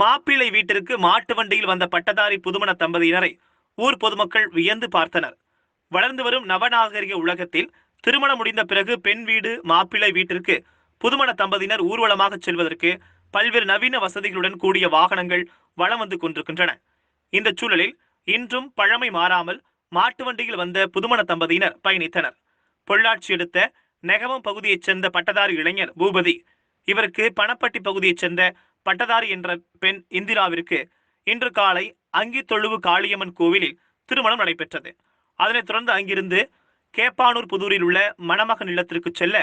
மாப்பிள்ளை வீட்டிற்கு மாட்டு வண்டியில் வந்த பட்டதாரி புதுமண தம்பதியினரை ஊர் பொதுமக்கள் வியந்து பார்த்தனர். வளர்ந்து வரும் நவநாகரிக உலகத்தில் திருமணம் முடிந்த பிறகு பெண் வீடு மாப்பிள்ளை வீட்டிற்கு புதுமண தம்பதியினர் ஊர்வலமாக செல்வதற்கு பல்வேறு நவீன வசதிகளுடன் கூடிய வாகனங்கள் வலம் வந்து கொண்டிருக்கின்றன. இந்த சூழலில் இன்றும் பழமை மாறாமல் மாட்டு வண்டியில் வந்த புதுமண தம்பதியினர் பயணித்தனர். பொள்ளாச்சி அடுத்த நெகமம் பகுதியைச் சேர்ந்த பட்டதாரி இளைஞர் பூபதி, இவருக்கு பணப்பட்டி பகுதியைச் சேர்ந்த பட்டதாரி என்ற பெண் இந்திராவிற்கு இன்று காலை அங்கித்தொழுவு காளியம்மன் கோவிலில் திருமணம் நடைபெற்றது. அதனைத் தொடர்ந்து அங்கிருந்து கேப்பானூர் புதூரில் உள்ள மணமகன் இல்லத்திற்கு செல்ல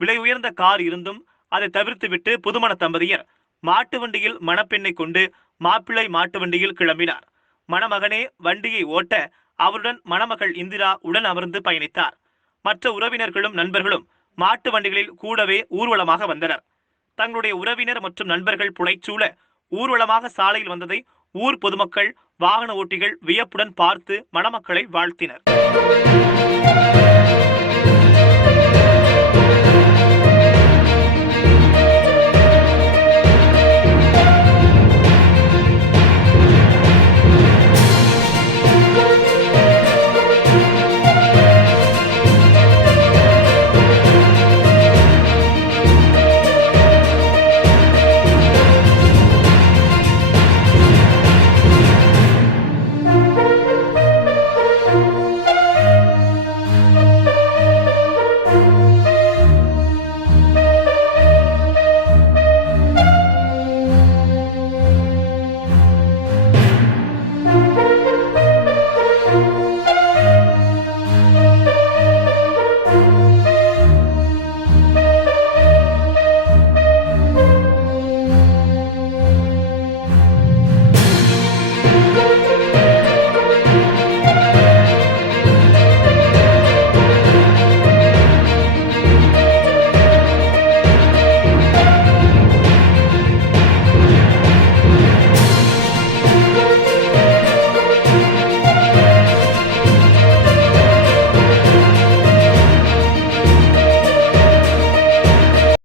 விலை உயர்ந்த கார் இருந்தும் அதை தவிர்த்துவிட்டு புதுமண தம்பதியர் மாட்டு வண்டியில் மணப்பெண்ணை கொண்டு மாப்பிள்ளை மாட்டு வண்டியில் கிளம்பினார். மணமகனே வண்டியை ஓட்ட அவருடன் மணமகள் இந்திரா உடன் அமர்ந்து பயணித்தார். மற்ற உறவினர்களும் நண்பர்களும் மாட்டு வண்டிகளில் கூடவே ஊர்வலமாக வந்தனர். தங்களுடைய உறவினர் மற்றும் நண்பர்கள் புடைச்சூழ ஊர்வலமாக சாலையில் வந்ததை ஊர் பொதுமக்கள் வாகன ஓட்டிகள் வியப்புடன் பார்த்து மணமக்களை வாழ்த்தினர்.